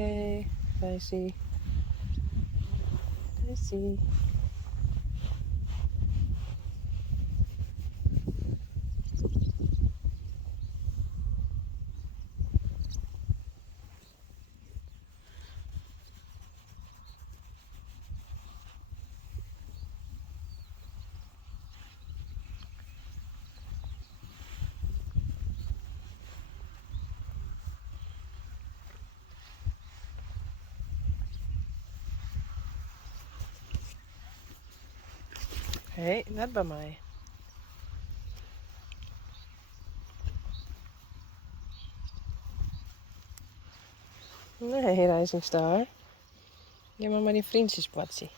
Hey, Daisy. Daisy. Hey, net bij mij. Nee, Rising Star. Je mag maar die vriendjes patsie.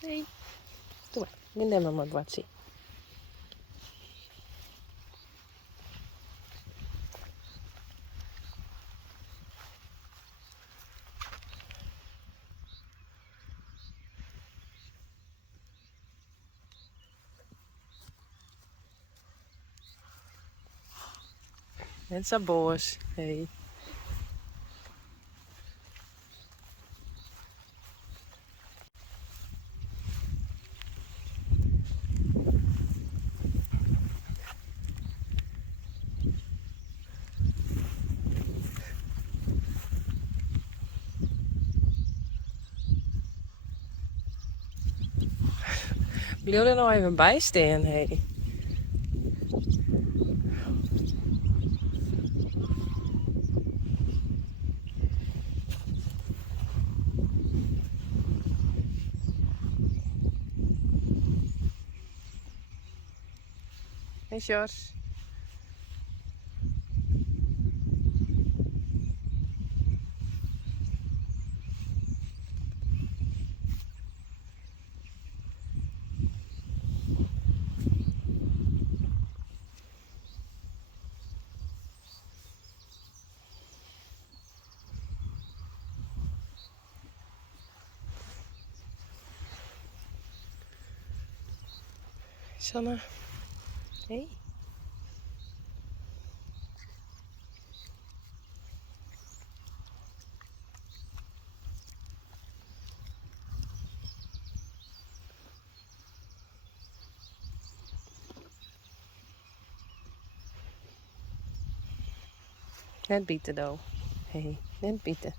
Nee. Doe maar. Je neemt maar patsie. Net zo boos. Hey. Wil je er nog even bij staan? Hey. Hey, Sjors. Sanne. Hey. Net bieten, doe. Hey, net bieten.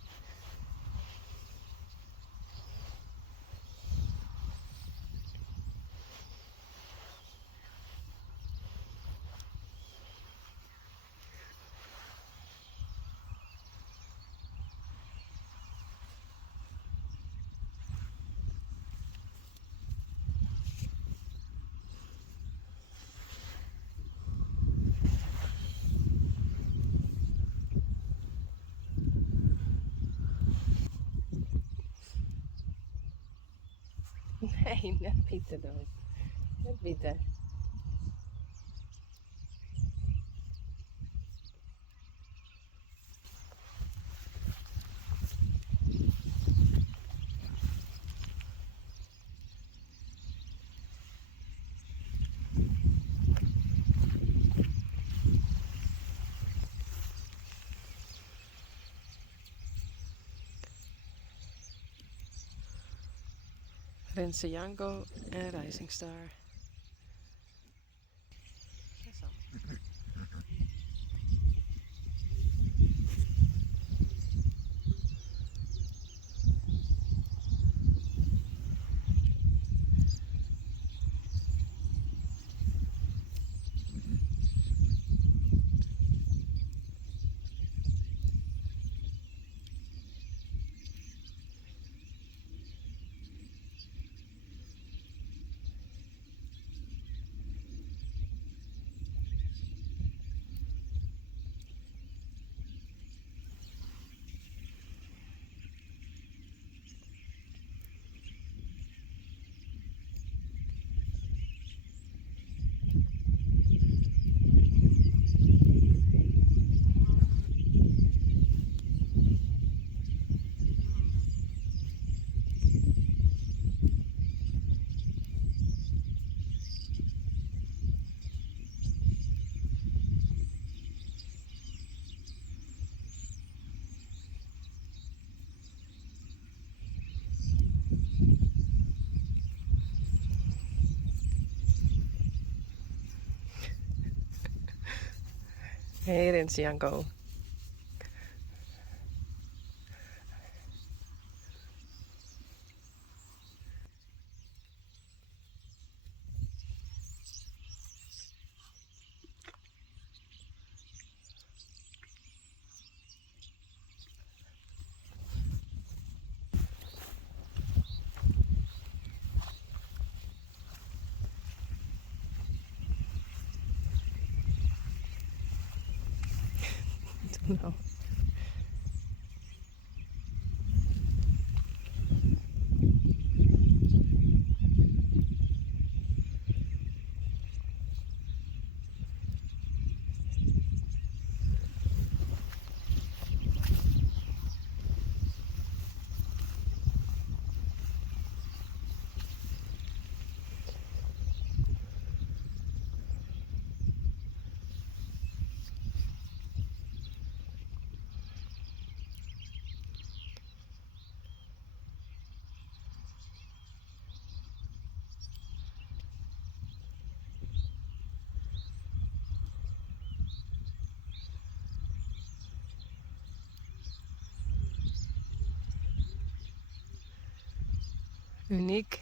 Nee, net bieten, doe. Net bieten. Renze Jango en Rising Star. Zo. Hey Rensi Janko. No. Uniek.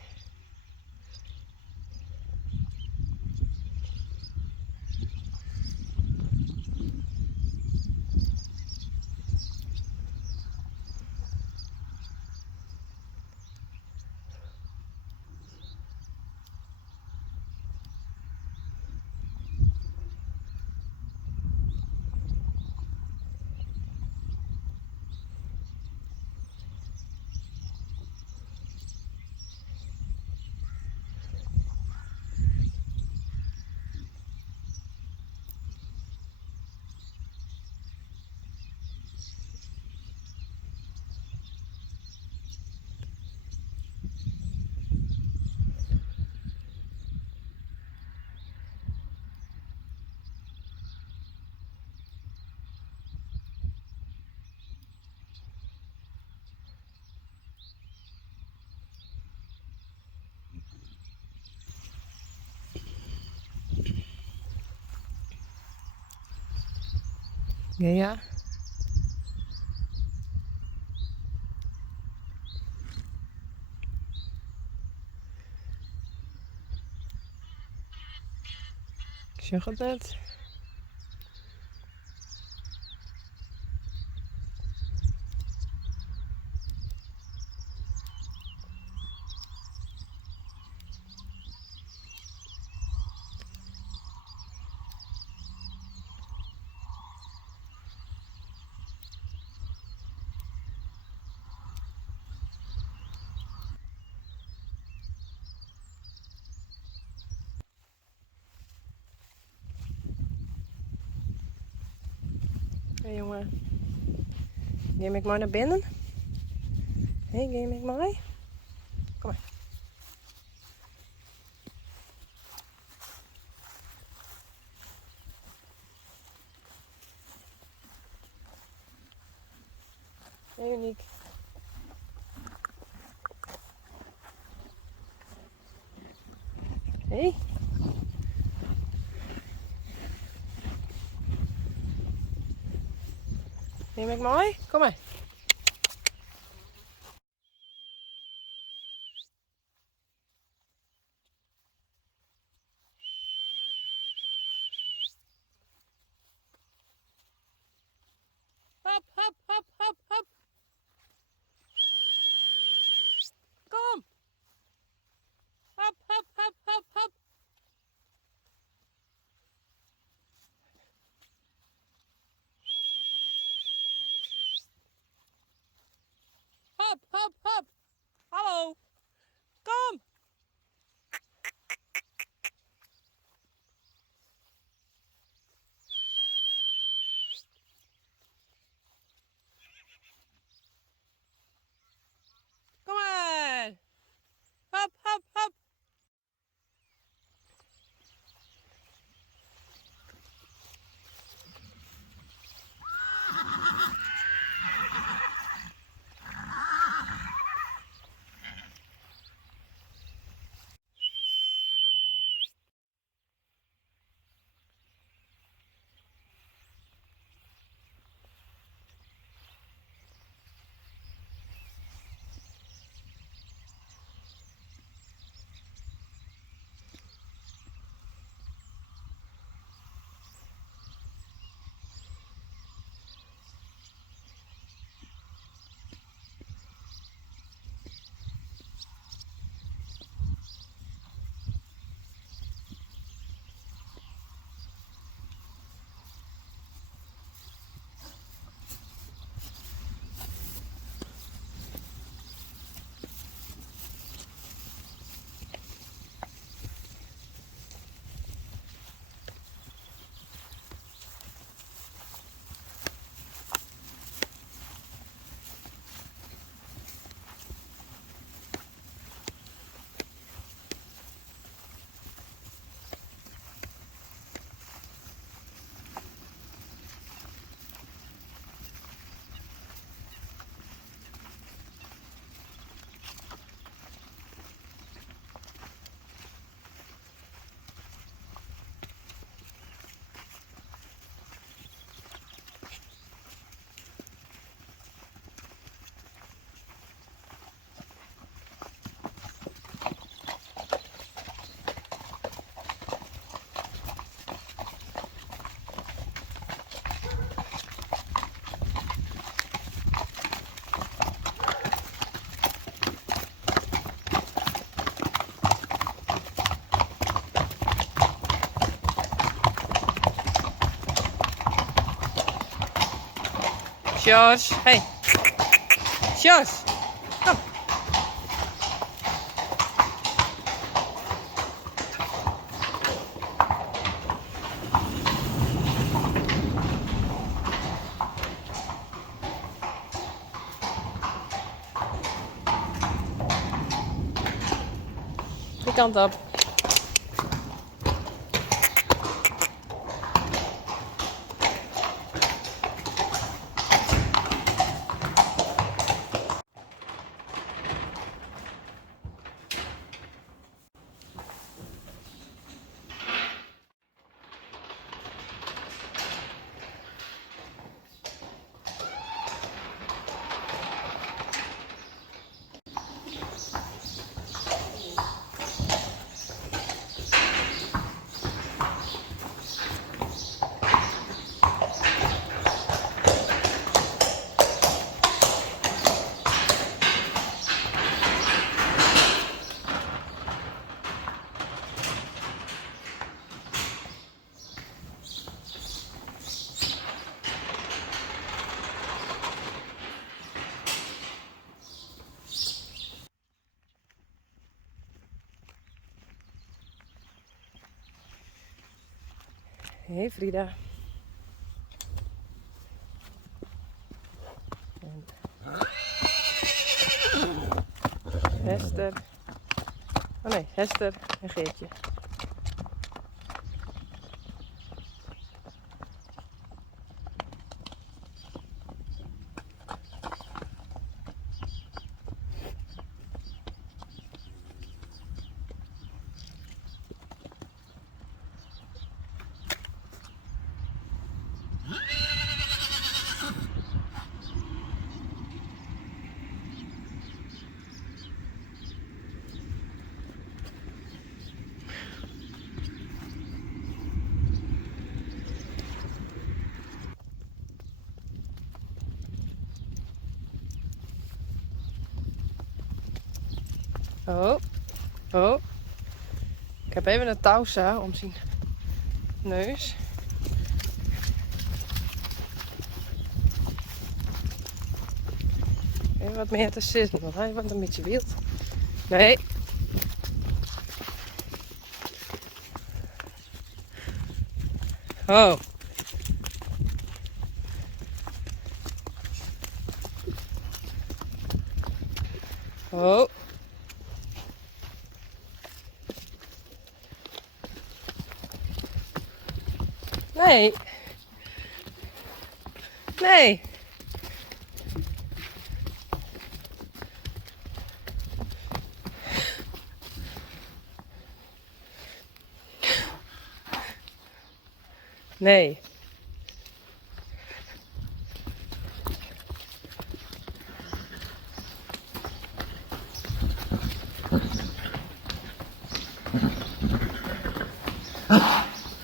Ja, ja. Zeg het. Hé jongen. Ga ik maar naar binnen? Hé, ga ik maar? Kom maar. Hé, Uniek. Hé. Ga ik maar? Kom maar. Hop, hop, hop, hop, hop. Kom. Hop, hop, hop, hop, hop. Hop, hop, hop. Hallo. Kom. George, hey. George, kom. Die kant op. Hey Frida. En Hester. Oh nee, Hester en Geertje. Oh, oh. Ik heb even een touwza om zijn neus. Even wat meer te zitten, want hij wordt een beetje wild. Nee. Oh. Oh. Nee. Nee. Nee.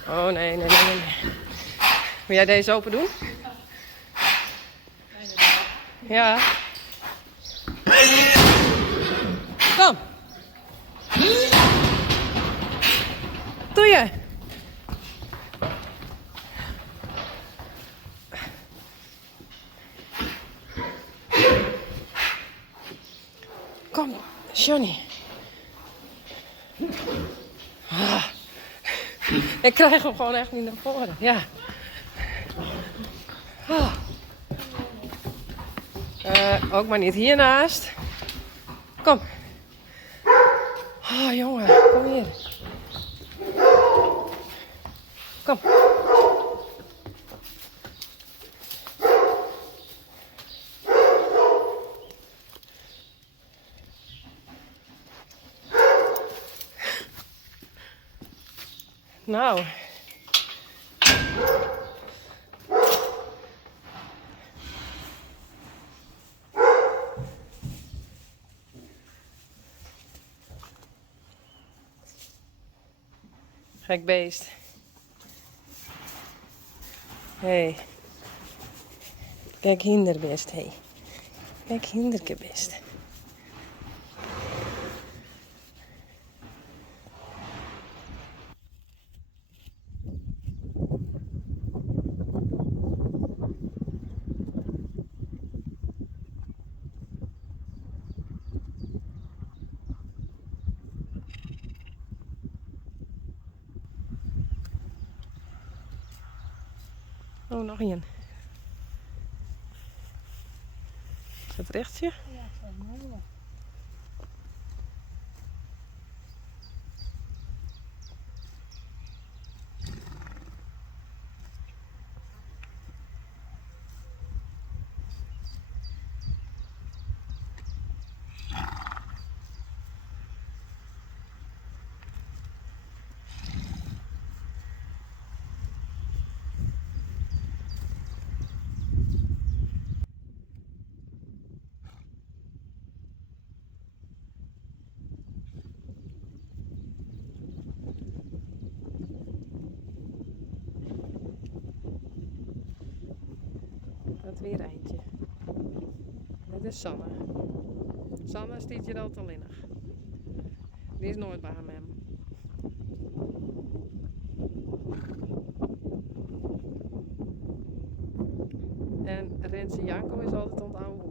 Oh nee, nee, nee, nee. Wil jij deze open doen? Ja. Kom. Doe je. Kom, Johnny. Ah. Ik krijg hem gewoon echt niet naar voren. Ja. Ah. Ook maar niet hiernaast. Kom. Oh jongen, kom hier. Kom. Nou. Gek beest. Hey. Kijk hinderbest, hey. Kijk hinderkebest. Oh, nog een. Is het rechtje? Ja, het is mooi. Dat weer eentje. Dit is Sanne. Sanne stiet hier altijd innig. Die is nooit bij hem. En Renze Janko is altijd aan het oude